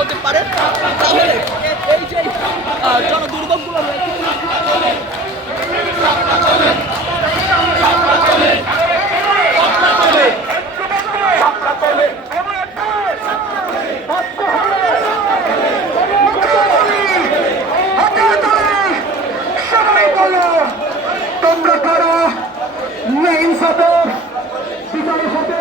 হতে পারে তাহলে এই যে জনদুর্ভোগগুলো রয়েছে তোমরা কারা ইনসাফের বিজয় হবে